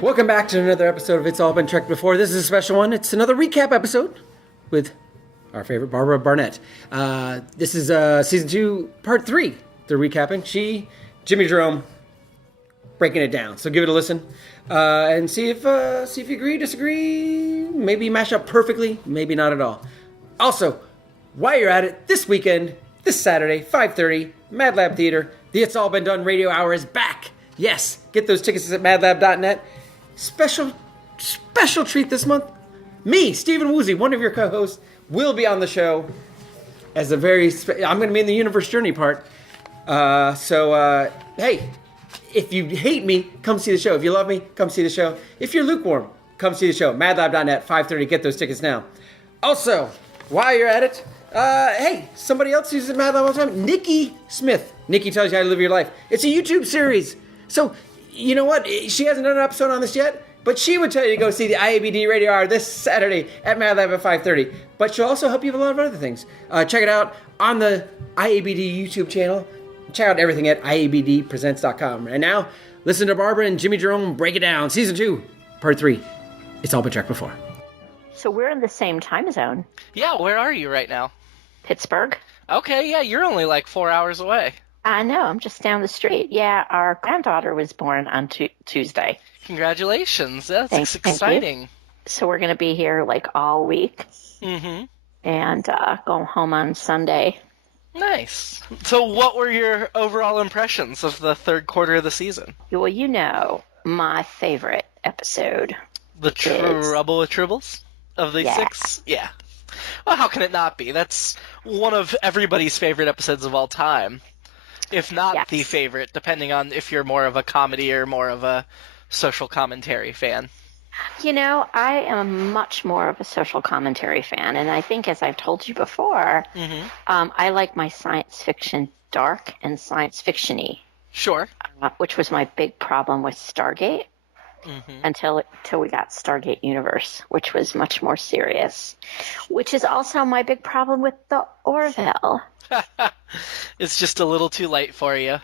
Welcome back to another episode of It's All Been Trekked Before. This is a special one. It's another recap episode with our favorite Barbara Barnett. This is Season 2, Part 3. They're recapping. Jimmy-Jerome, breaking it down. So give it a listen and see if you agree, disagree, maybe mash up perfectly, maybe not at all. Also, while you're at it, this weekend, this Saturday, 5:30, Mad Lab Theater, the It's All Been Done radio hour is back. Yes, get those tickets at madlab.net. Special treat this month. Me, Stephen Woozy, one of your co-hosts, will be on the show as a I'm going to be in the Universe Journey part. Hey, if you hate me, come see the show. If you love me, come see the show. If you're lukewarm, come see the show. madlab.net, 5:30. Get those tickets now. Also, while you're at it, hey, somebody else who's at Mad Lab all the time, Nikki Smith. Nikki Tells You How to Live Your Life. It's a YouTube series. So, you know what? She hasn't done an episode on this yet, but she would tell you to go see the IABD Radio Hour this Saturday at Mad Lab at 5:30. But she'll also help you with a lot of other things. Check it out on the IABD YouTube channel. Check out everything at IABDpresents.com. And now, listen to Barbara and Jimmy-Jerome break it down. Season 2, Part 3. It's All Been Trekked Before. So we're in the same time zone. Yeah, where are you right now? Pittsburgh. Okay, yeah, you're only like 4 hours away. I know, I'm just down the street. Yeah, our granddaughter was born on Tuesday. Congratulations. That's Thank exciting. you. So we're going to be here like all week. Mm-hmm. And go home on Sunday. Nice. So what were your overall impressions of the third quarter of the season? Well, you know, my favorite episode. The Trouble with Tribbles of the 6? Yeah. Well, how can it not be? That's one of everybody's favorite episodes of all time. If not the favorite, depending on if you're more of a comedy or more of a social commentary fan. You know, I am much more of a social commentary fan, and I think, as I've told you before, I like my science fiction dark and science fiction-y. Sure. Which was my big problem with Stargate. Until we got Stargate Universe, which was much more serious. Which is also my big problem with the Orville. It's just a little too light for you.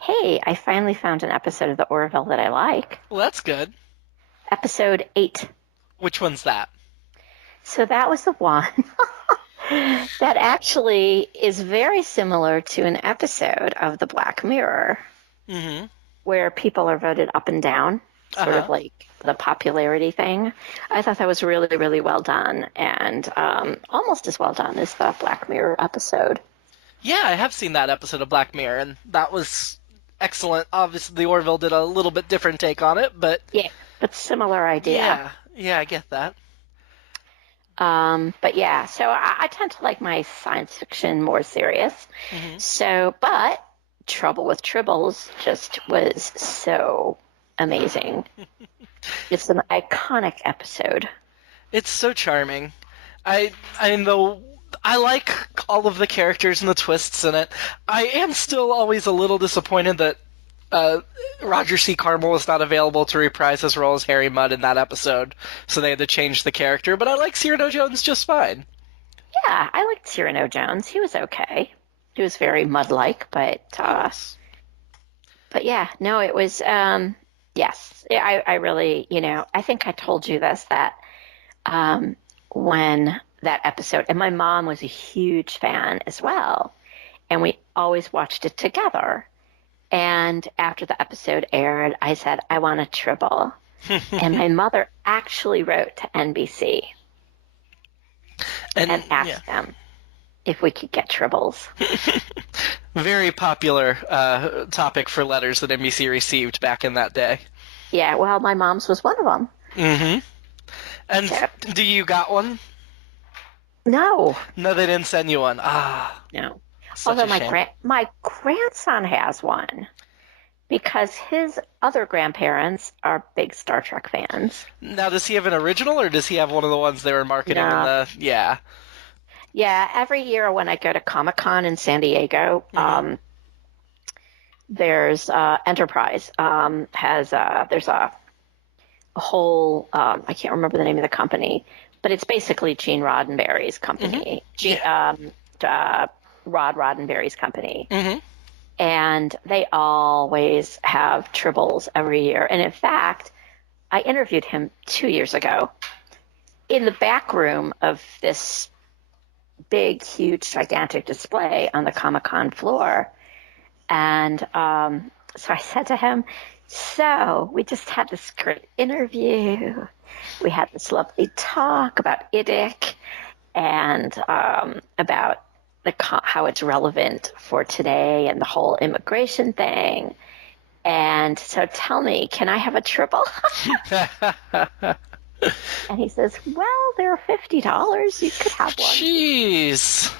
Hey, I finally found an episode of the Orville that I like. Well, that's good. Episode 8. Which one's that? So that was the one that actually is very similar to an episode of The Black Mirror, where people are voted up and down. Sort of like the popularity thing. I thought that was really, really well done, and almost as well done as the Black Mirror episode. Yeah, I have seen that episode of Black Mirror, and that was excellent. Obviously, the Orville did a little bit different take on it, but... Yeah, but similar idea. Yeah, I get that. But yeah, so I tend to like my science fiction more serious. But Trouble with Tribbles just was so... amazing. It's an iconic episode. It's so charming. I like all of the characters and the twists in it. I am still always a little disappointed that Roger C. Carmel was not available to reprise his role as Harry Mudd in that episode, so they had to change the character, but I like Cyrano Jones just fine. Yeah, I liked Cyrano Jones. He was okay. He was very Mudd-like, but yeah, no, it was... Yes, I really, I think I told you this, that when that episode, and my mom was a huge fan as well, and we always watched it together. And after the episode aired, I said, I want a Tribble. And my mother actually wrote to NBC and asked them if we could get Tribbles. Very popular topic for letters that NBC received back in that day. Yeah, well, my mom's was one of them. And do you got one? No. No, they didn't send you one. No. Although my grandson has one, because his other grandparents are big Star Trek fans. Now, does he have an original, or does he have one of the ones they were marketing in the... Yeah. Yeah, every year when I go to Comic-Con in San Diego, there's Enterprise there's a whole I can't remember the name of the company, but it's basically Gene Roddenberry's company. Rod Roddenberry's company. And they always have Tribbles every year. And in fact, I interviewed him 2 years ago in the back room of this big, huge, gigantic display on the Comic-Con floor. And so I said to him, so we just had this great interview. We had this lovely talk about IDIC and about how it's relevant for today and the whole immigration thing. And so tell me, can I have a Tribble? And he says, well, they're $50. You could have one. Jeez.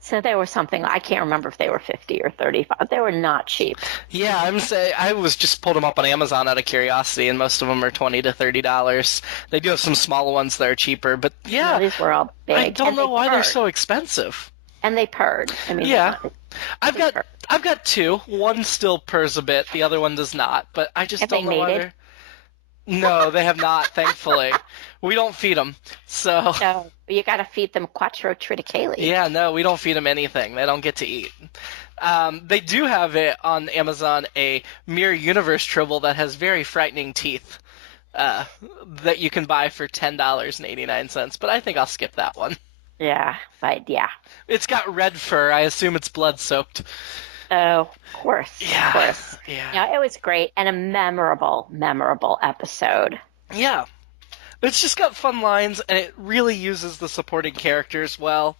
So they were something, I can't remember if they were 50 or 35. They were not cheap. Yeah, I was just pulled them up on Amazon out of curiosity, and most of them are $20 to $30. They do have some small ones that are cheaper, but yeah. No, these were all big. I don't know why they're so expensive. And they purred. I mean, yeah. I've got two. One still purrs a bit, the other one does not, but I just don't know why they're... No, they have not, thankfully. We don't feed them, so... No, you got to feed them quattro triticale. Yeah, no, we don't feed them anything. They don't get to eat. They do have it on Amazon, a Mirror Universe Tribble that has very frightening teeth that you can buy for $10.89, but I think I'll skip that one. Yeah, but yeah. It's got red fur. I assume it's blood-soaked. Oh, of course. Yeah. Of course. Yeah. It was great and a memorable episode. Yeah. It's just got fun lines, and it really uses the supporting characters well,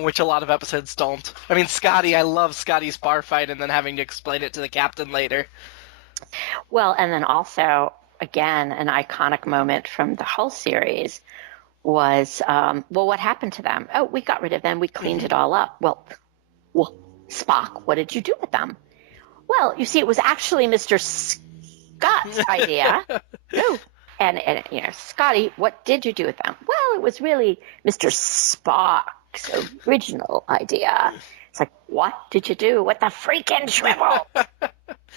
which a lot of episodes don't. I mean, Scotty, I love Scotty's bar fight and then having to explain it to the captain later. Well, and then also, again, an iconic moment from the whole series was, what happened to them? Oh, we got rid of them. We cleaned it all up. Well, Spock, what did you do with them? Well, you see, it was actually Mr. Scott's idea. No. And, Scotty, what did you do with them? Well, it was really Mr. Spock's original idea. It's like, what did you do with the freaking Tribble?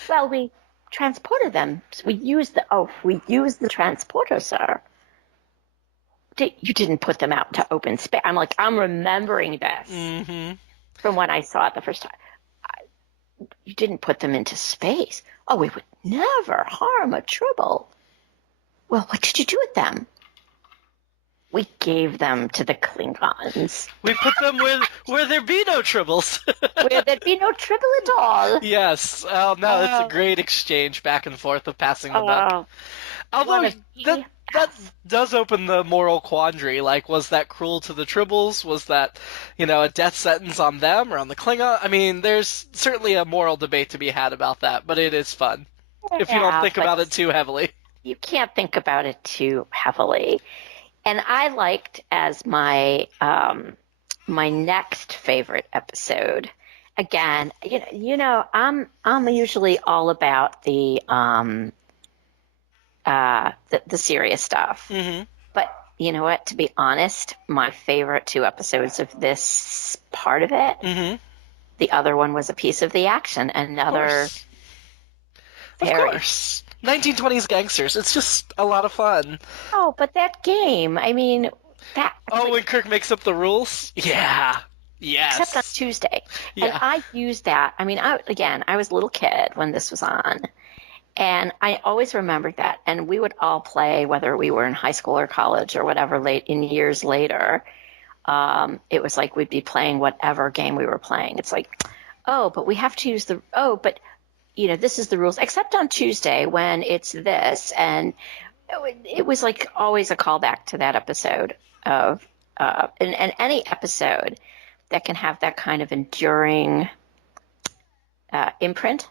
Well, we transported them. So we used the transporter, sir. You didn't put them out to open space. I'm remembering this from when I saw it the first time. You didn't put them into space. Oh, we would never harm a Tribble. Well, what did you do with them? We gave them to the Klingons. We put them where there be no Tribbles. Where there'd be no Tribble at all. Yes. Oh, no, it's a great exchange back and forth of passing the buck. Although that does open the moral quandary. Like, was that cruel to the Tribbles? Was that, a death sentence on them or on the Klingon? I mean, there's certainly a moral debate to be had about that, but it is fun if you don't think about it too heavily. You can't think about it too heavily. And I liked as my my next favorite episode. Again, I'm usually all about the serious stuff. Mm-hmm. But you know what? To be honest, my favorite two episodes of this part of it, the other one was a piece of the action. Another, of course. 1920s gangsters. It's just a lot of fun. Oh, but that game, I mean, that... when Kirk makes up the rules? Yeah. Yes. Except on Tuesday. Yeah. And I used that. I mean, I was a little kid when this was on. And I always remembered that. And we would all play, whether we were in high school or college or whatever, years later. It was like we'd be playing whatever game we were playing. It's like, but we have to use this is the rules, except on Tuesday when it's this. And it was like always a callback to that episode of, and any episode that can have that kind of enduring imprint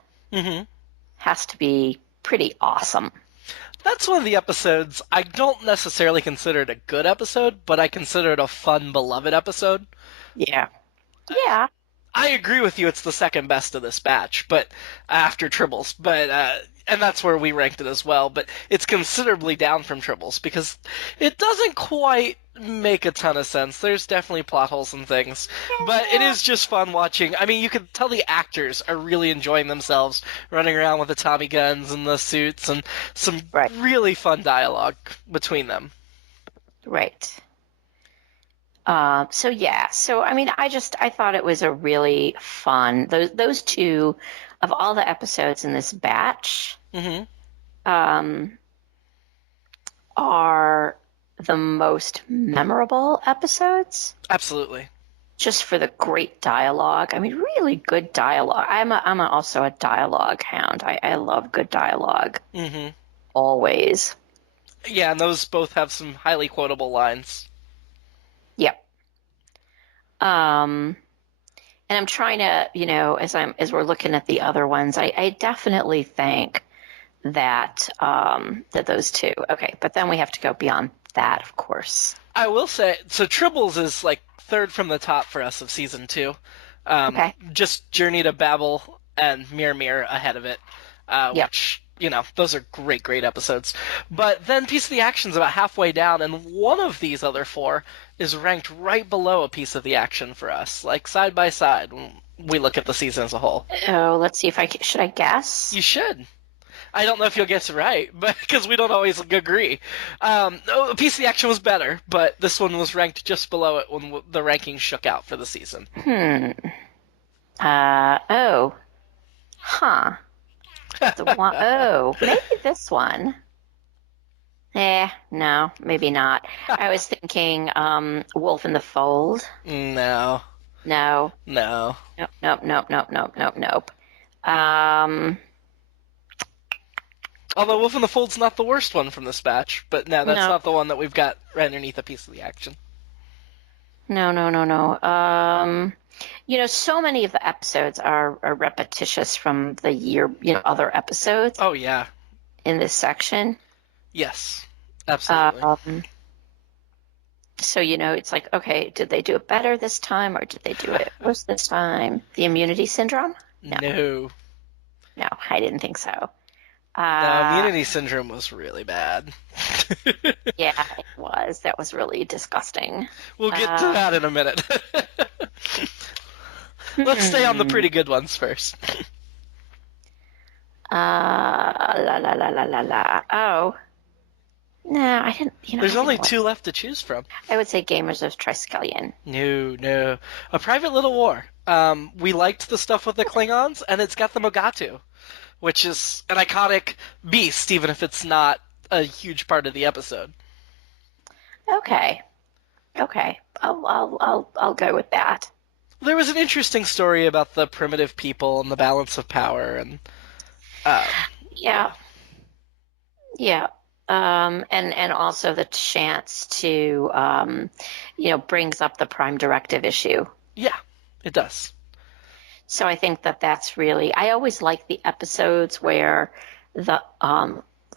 has to be pretty awesome. That's one of the episodes, I don't necessarily consider it a good episode, but I consider it a fun, beloved episode. Yeah. Yeah. I agree with you. It's the second best of this batch, but after Tribbles, and that's where we ranked it as well. But it's considerably down from Tribbles because it doesn't quite make a ton of sense. There's definitely plot holes and things, but it is just fun watching. I mean, you can tell the actors are really enjoying themselves running around with the Tommy guns and the suits, and some really fun dialogue between them. Right. So I mean, I thought it was a really fun, those two of all the episodes in this batch, are the most memorable episodes. Absolutely. Just for the great dialogue. I mean, really good dialogue. I'm also a dialogue hound. I love good dialogue. Mm-hmm. Always. Yeah, and those both have some highly quotable lines. Yep. And I'm trying to, as we're looking at the other ones, I definitely think that those two. Okay, but then we have to go beyond that, of course. I will say, so Tribbles is like third from the top for us of season 2. Okay. Just Journey to Babel and Mirror Mirror ahead of it, which, those are great, great episodes. But then Piece of the Action's about halfway down, and one of these other 4 is ranked right below A Piece of the Action for us, like side by side when we look at the season as a whole. Oh, let's see if should I guess? You should. I don't know if you'll guess it right, but because we don't always agree. A Piece of the Action was better, but this one was ranked just below it when the rankings shook out for the season. Oh. Huh. Maybe this one. No, maybe not. I was thinking Wolf in the Fold. No. No. No. Nope. Although Wolf in the Fold's not the worst one from this batch, but no, that's not the one that we've got right underneath A Piece of the Action. No. So many of the episodes are repetitious from the year, other episodes. Oh, yeah. In this section. Yes, absolutely. So, it's like, okay, did they do it better this time, or did they do it worse this time? The Immunity Syndrome? No, I didn't think so. No, Immunity Syndrome was really bad. Yeah, it was. That was really disgusting. We'll get to that in a minute. Let's stay on the pretty good ones first. Oh. No, I didn't. There's only 2 left to choose from. I would say Gamers of Triskelion. No. A Private Little War. We liked the stuff with the Klingons, and it's got the Mogatu, which is an iconic beast, even if it's not a huge part of the episode. Okay. I'll go with that. There was an interesting story about the primitive people and the balance of power, and yeah. And also the chance to brings up the Prime Directive issue. Yeah, it does. So I think that's really. I always like the episodes where the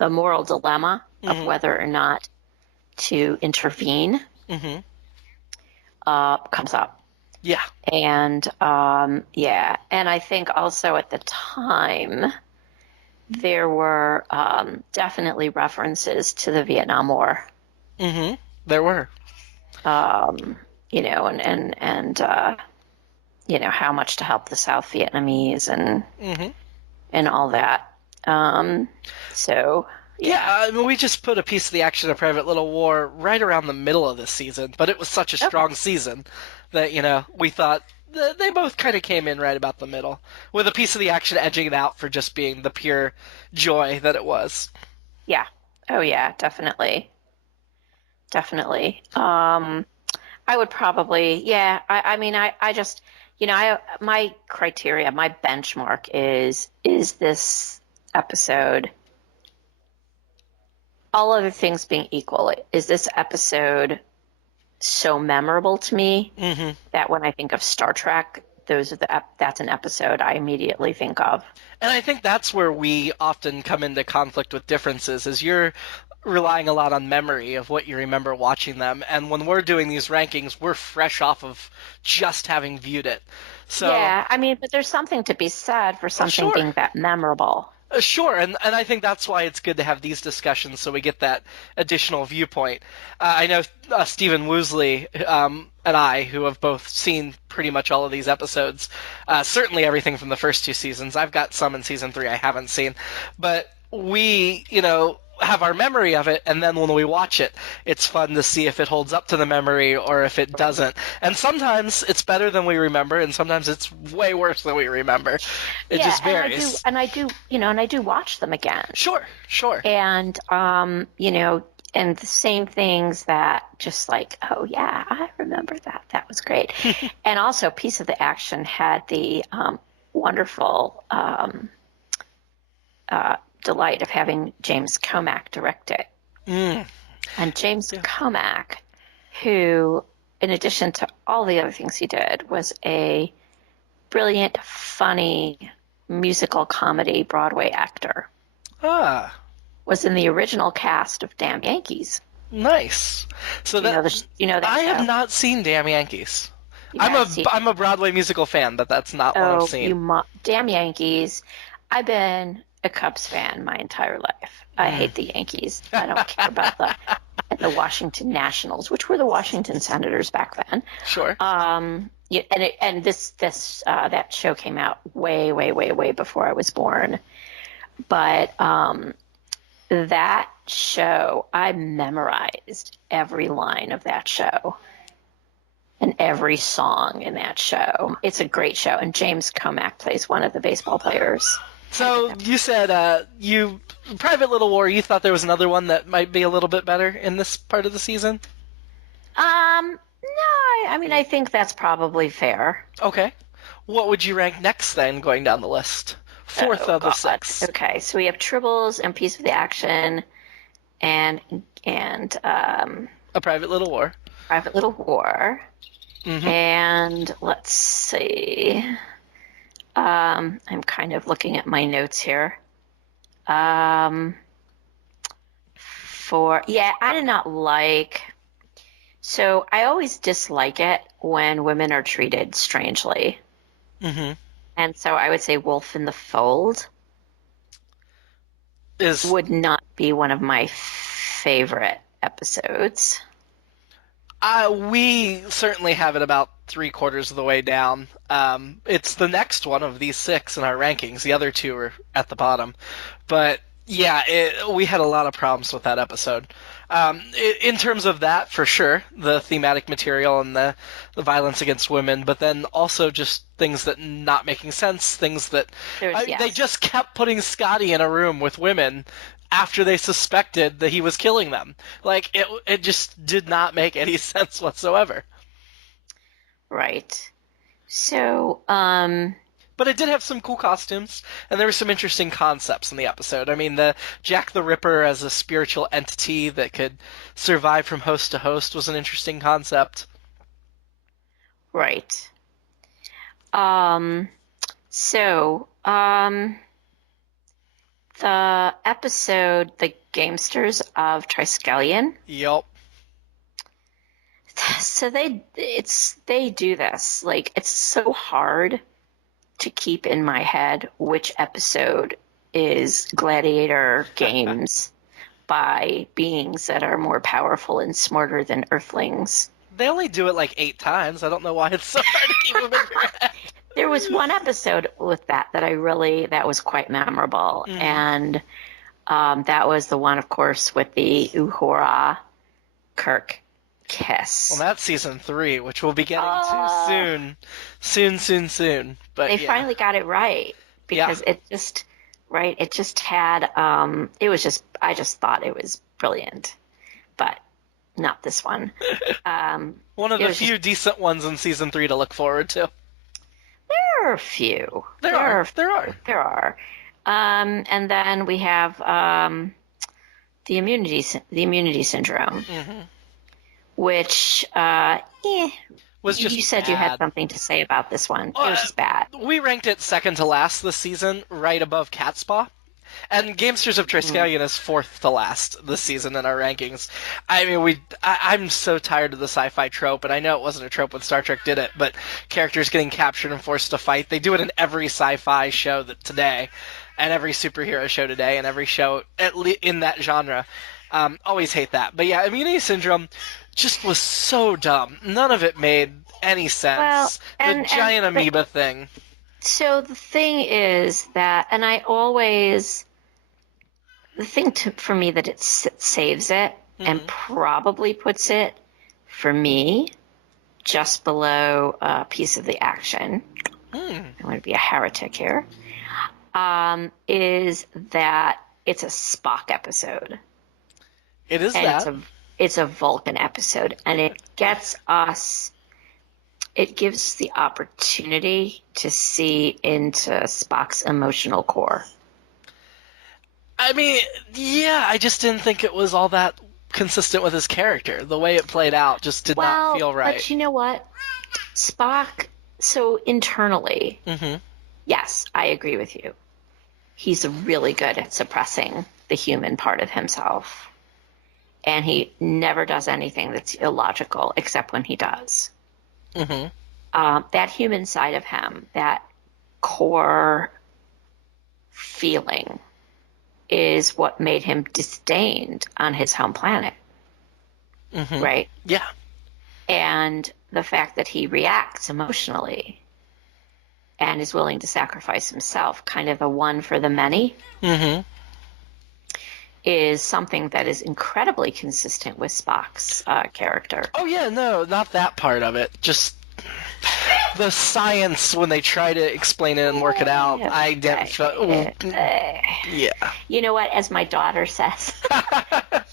moral dilemma of whether or not to intervene comes up. Yeah. And and I think also at the time there were definitely references to the Vietnam War. There were. And how much to help the South Vietnamese and all that. Yeah, I mean, we just put A Piece of the Action of Private Little War right around the middle of this season, but it was such a strong season that, we thought they both kind of came in right about the middle, with A Piece of the Action edging it out for just being the pure joy that it was. Yeah. Oh, yeah, definitely. I would probably, I just, my criteria, my benchmark is this episode, all other things being equal, is this episode so memorable to me that when I think of Star Trek, that's an episode I immediately think of. And I think that's where we often come into conflict with differences, is you're relying a lot on memory of what you remember watching them, and when we're doing these rankings, we're fresh off of just having viewed it. So yeah, but there's something to be said for something being that memorable. Sure, and I think that's why it's good to have these discussions, so we get that additional viewpoint. I know Stephen Woosley and I, who have both seen pretty much all of these episodes, certainly everything from the first 2 seasons. I've got some in season 3 I haven't seen, but we, have our memory of it, and then when we watch it, it's fun to see if it holds up to the memory or if it doesn't. And sometimes it's better than we remember, and sometimes it's way worse than we remember. It just varies. And I do watch them again. Sure. And and the same things that just like, oh yeah, I remember that. That was great. And also, Piece of the Action had the wonderful delight of having James Comack direct it. And James Comack, who, in addition to all the other things he did, was a brilliant, funny musical comedy Broadway actor. Was in the original cast of Damn Yankees. Nice. So you know that I show? have not seen Damn Yankees. I'm a Broadway musical fan, but that's not what I've seen. Damn Yankees. I've been a Cubs fan my entire life. I hate the Yankees. I don't care about the Washington Nationals, which were the Washington Senators back then. Sure. That show came out way before I was born. But that show, I memorized every line of that show and every song in that show. It's a great show, and James Comack plays one of the baseball players. So you said Private Little War, you thought there was another one that might be a little bit better in this part of the season? No, I mean, I think that's probably fair. Okay. What would you rank next then, going down the list? Fourth of the 6. Okay, so we have Tribbles and Piece of the Action and A Private Little War. Private Little War. Mm-hmm. And let's see. I'm kind of looking at my notes here. I did not like. So I always dislike it when women are treated strangely. Mm-hmm. And so I would say Wolf in the Fold would not be one of my favorite episodes. We certainly have it about 3/4 of the way down. It's the next one of these 6 in our rankings. The other 2 are at the bottom. But yeah, we had a lot of problems with that episode. In terms of that, for sure, the thematic material and the violence against women, but then also just things that not making sense, things that they just kept putting Scotty in a room with women after they suspected that he was killing them. Like, it just did not make any sense whatsoever. Right. So, But it did have some cool costumes, and there were some interesting concepts in the episode. I mean, the Jack the Ripper as a spiritual entity that could survive from host to host was an interesting concept. Right. The episode The Gamesters of Triskelion. Yup. So they do this. Like, it's so hard to keep in my head which episode is Gladiator Games by beings that are more powerful and smarter than Earthlings. They only do it like 8 times. I don't know why it's so hard to keep them in your head. There was one episode with that that was quite memorable. Mm. And that was the one, of course, with the Uhura Kirk kiss. Well, that's season 3, which we'll be getting to soon. But they finally got it right, because it just had, I just thought it was brilliant, but not this one. One of the few decent ones in season 3 to look forward to. There are a few. There are. And then we have the immunity syndrome. Mm-hmm. Which, was just you said bad. You had something to say about this one. It was just bad. We ranked it second to last this season, right above Catspaw. And Gamesters of Triskelion is 4th to last this season in our rankings. I mean, I'm so tired of the sci-fi trope, and I know it wasn't a trope when Star Trek did it, but characters getting captured and forced to fight. They do it in every sci-fi show today, and every superhero show today, and every show in that genre. Always hate that. But yeah, immunity syndrome just was so dumb. None of it made any sense. Well, the giant amoeba thing. So the thing is that, and the thing for me that it saves it and probably puts it, for me, just below a Piece of the Action. I'm going to be a heretic here. Is that it's a Spock episode. It is and that. It's a Vulcan episode, and it gives the opportunity to see into Spock's emotional core. I mean, yeah, I just didn't think it was all that consistent with his character. The way it played out just did not feel right. But you know what? Spock, so internally, yes, I agree with you. He's really good at suppressing the human part of himself. And he never does anything that's illogical, except when he does. That human side of him, that core feeling, is what made him disdained on his home planet. Right? Yeah. And the fact that he reacts emotionally and is willing to sacrifice himself, kind of the one for the many, is something that is incredibly consistent with Spock's character. Oh, yeah, no, not that part of it. Just the science, when they try to explain it and work it out, I didn't feel... Yeah. You know what, as my daughter says,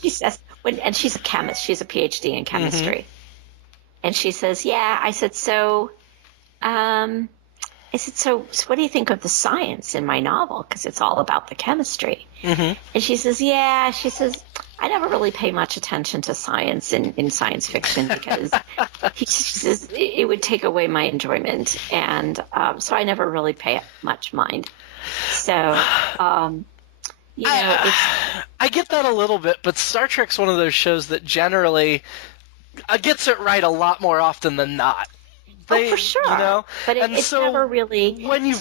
she says, and she's a chemist, she's a PhD in chemistry, and she says, I said, so what do you think of the science in my novel? Because it's all about the chemistry. And she says, I never really pay much attention to science in science fiction because she says, it would take away my enjoyment. And so I never really pay much mind. So, I get that a little bit, but Star Trek's one of those shows that generally gets it right a lot more often than not. For sure. You know? But it's never really... When you've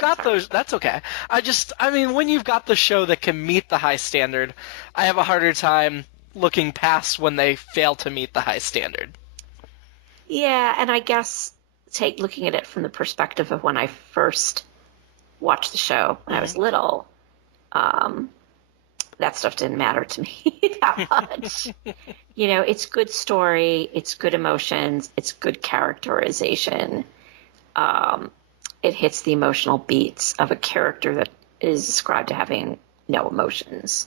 got those... That's okay. When you've got the show that can meet the high standard, I have a harder time looking past when they fail to meet the high standard. Yeah, and I guess looking at it from the perspective of when I first watched the show when I was little, that stuff didn't matter to me that much. It's good story, it's good emotions, it's good characterization. It hits the emotional beats of a character that is described to having no emotions.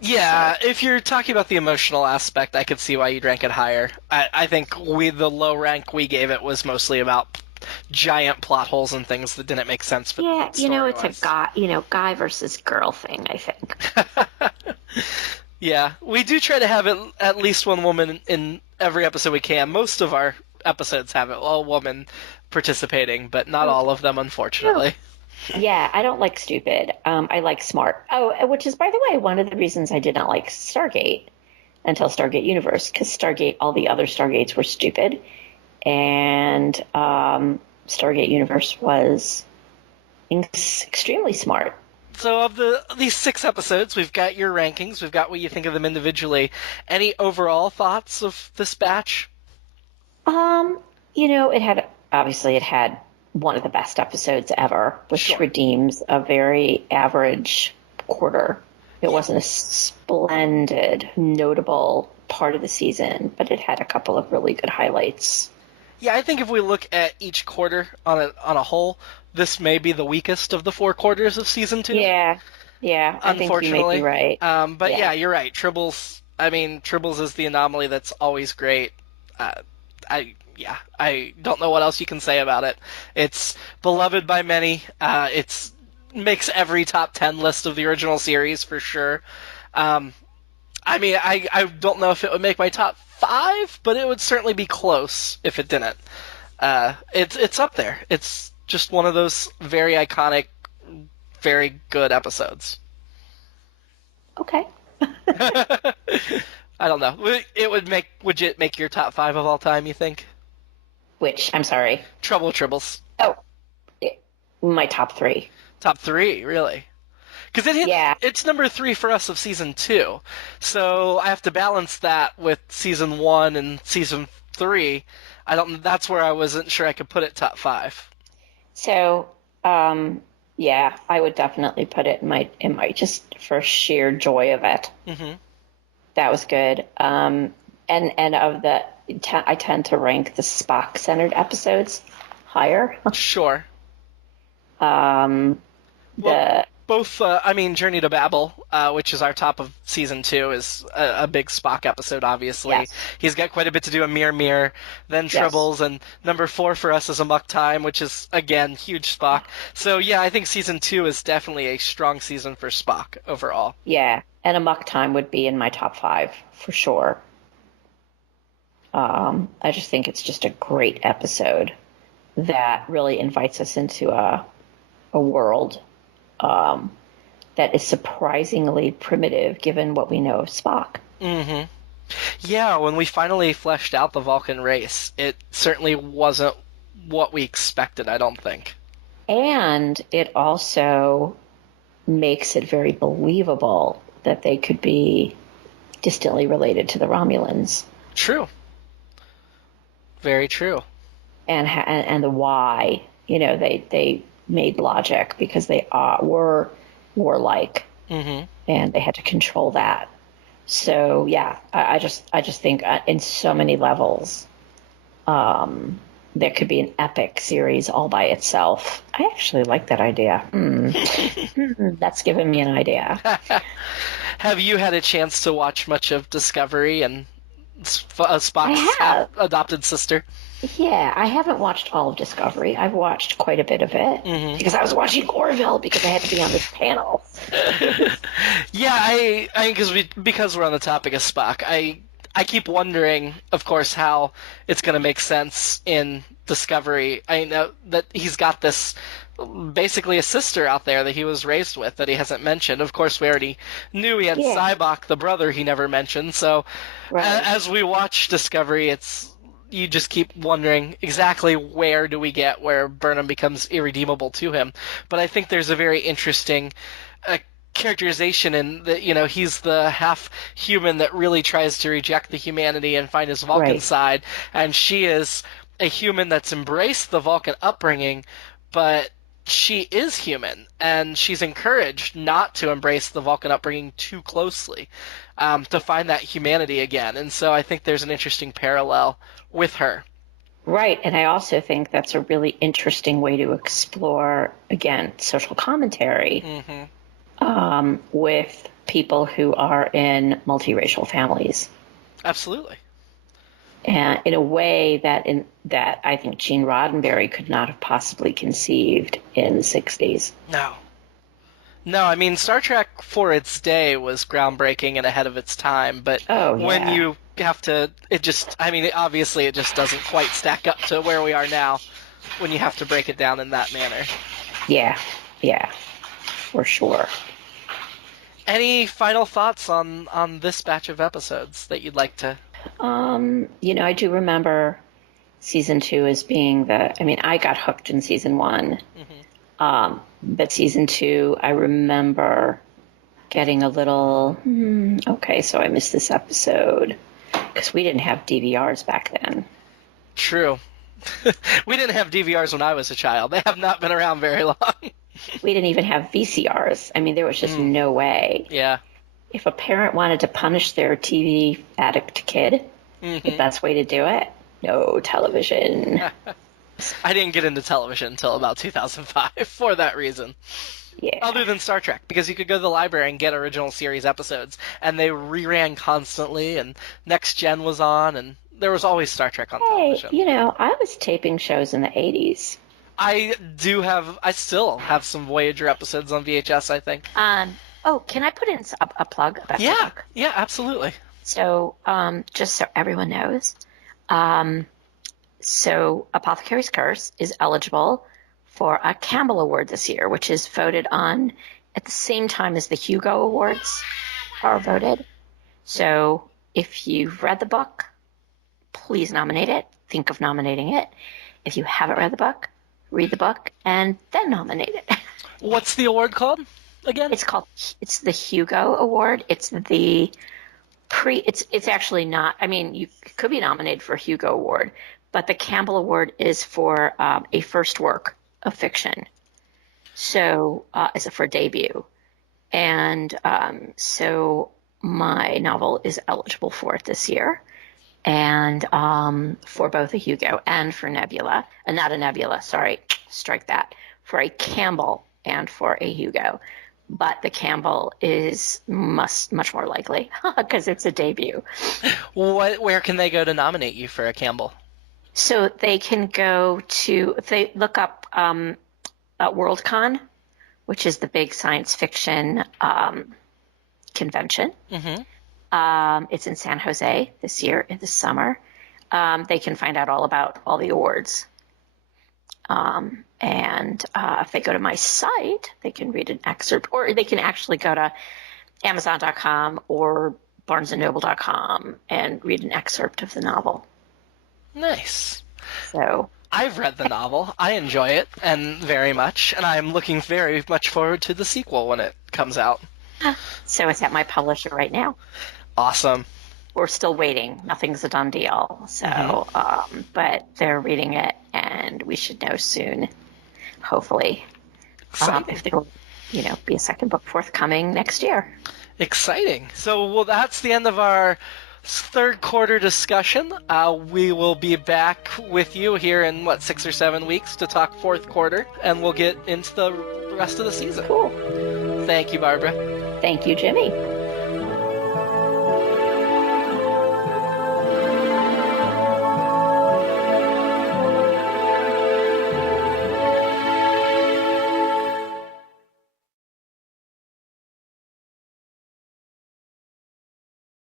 Yeah, if you're talking about the emotional aspect, I could see why you'd rank it higher. I think the low rank we gave it was mostly about giant plot holes and things that didn't make sense. For it's a guy versus girl thing, I think. Yeah, we do try to have at least one woman in every episode we can. Most of our episodes have a woman participating, but not all of them, unfortunately. No. Yeah, I don't like stupid. I like smart. Oh, which is, by the way, one of the reasons I did not like Stargate until Stargate Universe, because all the other Stargates were stupid. And Stargate Universe was extremely smart. So of these 6 episodes, we've got your rankings, we've got what you think of them individually. Any overall thoughts of this batch? It had one of the best episodes ever, which redeems a very average quarter. It wasn't a splendid, notable part of the season, but it had a couple of really good highlights. Yeah, I think if we look at each quarter on a whole, this may be the weakest of the 4 quarters of season 2. Yeah, I think you may be right. But yeah, you're right. Tribbles is the anomaly that's always great. I don't know what else you can say about it. It's beloved by many. It's makes every top 10 list of the original series for sure. I don't know if it would make my top 5, but it would certainly be close if it didn't. It's up there. It's just one of those very iconic, very good episodes. Okay. I don't know. Would it make your top 5 of all time, you think? Which, I'm sorry? Tribbles. Oh, my top 3. Top 3, really? Because it's number 3 for us of season 2, so I have to balance that with season 1 and season 3. That's where I wasn't sure I could put it top 5. So, I would definitely put it in my just for sheer joy of it. Mm-hmm. That was good. And of I tend to rank the Spock-centered episodes higher. Sure. both, Journey to Babel, which is our top of season 2, is a big Spock episode, obviously. Yes. He's got quite a bit to do in Mirror Mirror, then Yes. Tribbles, and number 4 for us is Amok Time, which is, again, huge Spock. So, yeah, I think season 2 is definitely a strong season for Spock overall. Yeah, and Amok Time would be in my top 5 for sure. I just think it's just a great episode that really invites us into a world that is surprisingly primitive given what we know of Spock. Mm-hmm. Yeah, when we finally fleshed out the Vulcan race, it certainly wasn't what we expected, I don't think. And it also makes it very believable that they could be distantly related to the Romulans. True. Very true. And the why, they made logic because they were warlike, Mm-hmm. and they had to control that. So yeah, I just think in so many levels, there could be an epic series all by itself. I actually like that idea. That's given me an idea. Have you had a chance to watch much of Discovery and Spock's adopted sister? Yeah, I haven't watched all of Discovery. I've watched quite a bit of it because I was watching Orville because I had to be on this panel. Yeah, because we're on the topic of Spock, I keep wondering, of course, how it's going to make sense in Discovery. I know that he's got this basically a sister out there that he was raised with that he hasn't mentioned. Of course, we already knew he had Sybok, the brother he never mentioned. So as we watch Discovery, you just keep wondering exactly where do we get where Burnham becomes irredeemable to him. But I think there's a very interesting characterization in that, he's the half human that really tries to reject the humanity and find his Vulcan side, and she is a human that's embraced the Vulcan upbringing, but she is human, and she's encouraged not to embrace the Vulcan upbringing too closely, to find that humanity again. And so I think there's an interesting parallel with her. Right, and I also think that's a really interesting way to explore, again, social commentary with people who are in multiracial families. Absolutely. And in a way that I think Gene Roddenberry could not have possibly conceived in the 60s. No, Star Trek for its day was groundbreaking and ahead of its time, but when you have to, obviously it just doesn't quite stack up to where we are now when you have to break it down in that manner. Yeah, for sure. Any final thoughts on this batch of episodes that you'd like to? I do remember season 2 as being I got hooked in season 1. But season 2, I remember getting a little, okay, so I missed this episode because we didn't have DVRs back then. True. We didn't have DVRs when I was a child. They have not been around very long. We didn't even have VCRs. There was just no way. Yeah. If a parent wanted to punish their TV addict kid, the best way to do it, no television. I didn't get into television until about 2005 for that reason. Yeah. Other than Star Trek, because you could go to the library and get original series episodes, and they reran constantly, and Next Gen was on, and there was always Star Trek on television. I was taping shows in the 80s. I still have some Voyager episodes on VHS, I think. Can I put in a plug about the book? Yeah, absolutely. So, just so everyone knows, so Apothecary's Curse is eligible for a Campbell Award this year, which is voted on at the same time as the Hugo Awards are voted. So if you've read the book, please nominate it. Think of nominating it. If you haven't read the book, read the book and then nominate it. What's the award called again? It's the Hugo Award. It's it's actually not, you could be nominated for a Hugo Award, but the Campbell Award is for a first work of fiction. So it's for debut. And so my novel is eligible for it this year. And for both a Hugo and for Nebula, not a Nebula, sorry, strike that, for a Campbell and for a Hugo. but the Campbell is much more likely because it's a debut. Where can they go to nominate you for a Campbell? So they can go to, if they look up Worldcon, which is the big science fiction convention. It's in San Jose this year, in the summer. They can find out all about all the awards. And if they go to my site, they can read an excerpt, or they can actually go to Amazon.com or BarnesandNoble.com and read an excerpt of the novel. Nice. So I've read the novel. I enjoy it, and very much, and I'm looking very much forward to the sequel when it comes out. So it's at my publisher right now. Awesome. We're still waiting. Nothing's a done deal. So, but they're reading it, and we should know soon, hopefully, if there will, be a second book forthcoming next year. Exciting. So, well, that's the end of our third quarter discussion. We will be back with you here in 6 or 7 weeks to talk fourth quarter, and we'll get into the rest of the season. Cool. Thank you, Barbara. Thank you, Jimmy.